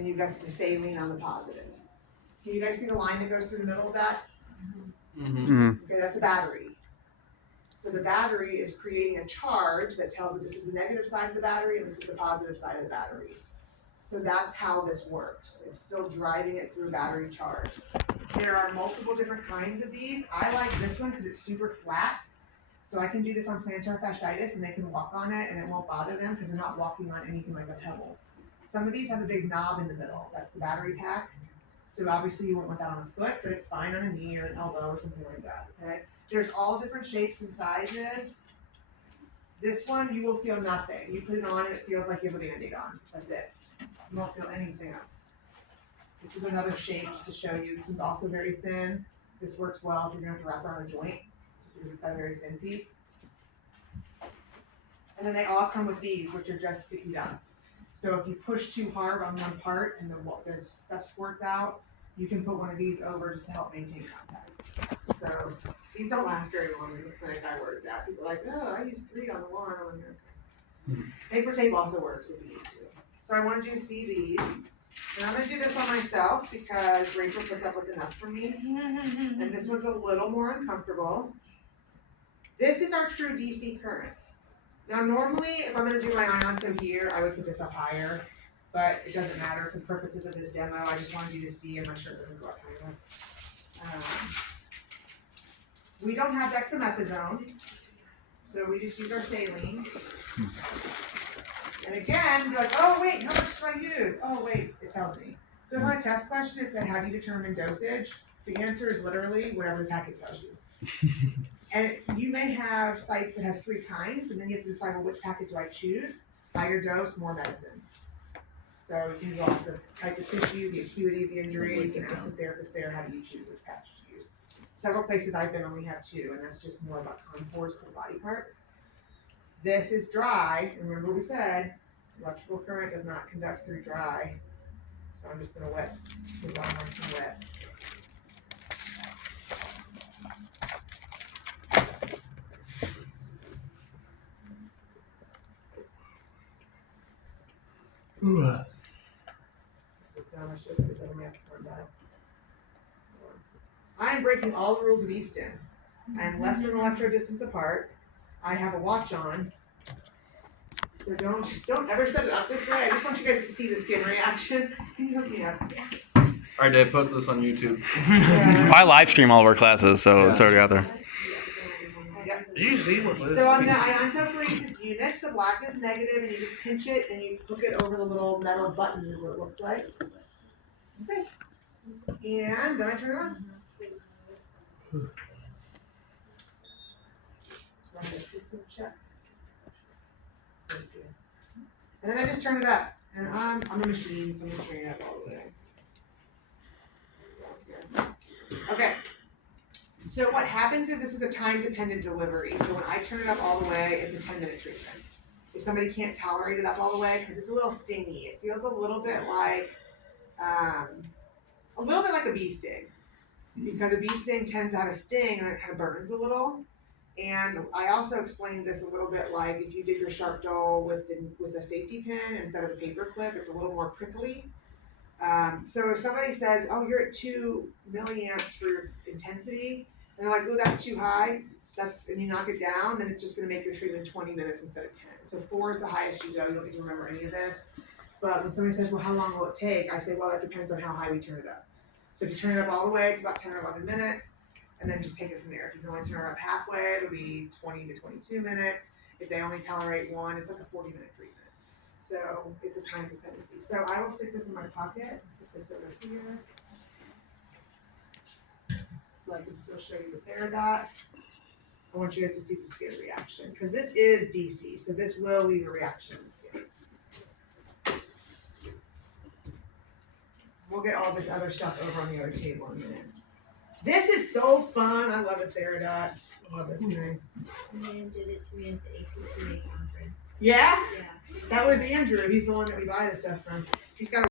and you've got the saline on the positive. Can you guys see the line that goes through the middle of that? Okay, that's a battery. So the battery is creating a charge that tells it this is the negative side of the battery and this is the positive side of the battery. So that's how this works. It's still driving it through battery charge. There are multiple different kinds of these. I like this one because it's super flat. So I can do this on plantar fasciitis and they can walk on it and it won't bother them because they're not walking on anything like a pebble. Some of these have a big knob in the middle. That's the battery pack. So obviously you won't want that on a foot, but it's fine on a knee or an elbow or something like that, okay? There's all different shapes and sizes. This one, you will feel nothing. You put it on and it feels like you have a Band-Aid on. That's it. You won't feel anything else. This is another shape just to show you. This one's also very thin. This works well if you're gonna have to wrap around a joint, just because it's got a very thin piece. And then they all come with these, which are just sticky dots. So if you push too hard on one part and the stuff squirts out, you can put one of these over just to help maintain contact. So these don't last very long in the clinic I worked at. People are like, oh, I use 3 on the one. I'm like, okay. Paper tape also works if you need to. So I wanted you to see these. And I'm going to do this on myself because Rachel puts up with enough for me. And this one's a little more uncomfortable. This is our true DC current. Now normally, if I'm going to do my Ionto here, I would put this up higher. But it doesn't matter for the purposes of this demo. I just wanted you to see, and my shirt doesn't go up higher. We don't have dexamethasone, so we just use our saline. And again, you're like, oh wait, how much do I use? Oh wait, it tells me. So in my test question, it said, how do you determine dosage? The answer is literally whatever the packet tells you. And you may have sites that have 3 kinds, and then you have to decide, well, which packet do I choose? Higher dose, more medicine. So you can go off the type of tissue, the acuity of the injury. You can ask the therapist there, how do you choose which patch to use? Several places I've been only have 2, and that's just more about contours to the body parts. This is dry. Remember we said electrical current does not conduct through dry. So I'm just going to put it on nice and wet. This is done. I should put this over. I am breaking all the rules of Easton. I am less than electro distance apart. I have a watch on. So don't ever set it up this way. I just want you guys to see the skin reaction. Can you hook me up? All right, Dave, post this on YouTube. Yeah. I live stream all of our classes, so it's already out there. Yep. Did you see what this? So on the Iontophoresis units, the black is negative, and you just pinch it and you hook it over the little metal button is what it looks like. Okay. And then I turn it on. Run the system check. And then I just turn it up. And I'm a machine, so I'm just turning it up all the way. Okay. So what happens is this is a time-dependent delivery. So when I turn it up all the way, it's a 10-minute treatment. If somebody can't tolerate it up all the way, because it's a little stingy, it feels a little bit like a bee sting. Because a bee sting tends to have a sting and it kind of burns a little. And I also explained this a little bit like if you did your sharp dull with a safety pin instead of a paper clip, it's a little more prickly. So if somebody says, oh, you're at 2 milliamps for your intensity, and they're like, oh, that's too high, and you knock it down, then it's just going to make your treatment 20 minutes instead of 10. So 4 is the highest you go. You don't get to remember any of this. But when somebody says, well, how long will it take? I say, well, that depends on how high we turn it up. So if you turn it up all the way, it's about 10 or 11 minutes, and then just take it from there. If you can only turn it up halfway, it'll be 20 to 22 minutes. If they only tolerate 1, it's like a 40-minute treatment. So it's a time dependency. So I will stick this in my pocket, put this over here, so I can still show you the Therodot. I want you guys to see the skin reaction, because this is DC, so this will leave a reaction in the skin. We'll get all this other stuff over on the other table in a minute. This is so fun. I love it, Therodot. I love this thing. Man did it to me at the APTA conference. Yeah? Yeah. That was Andrew. He's the one that we buy this stuff from. He's got a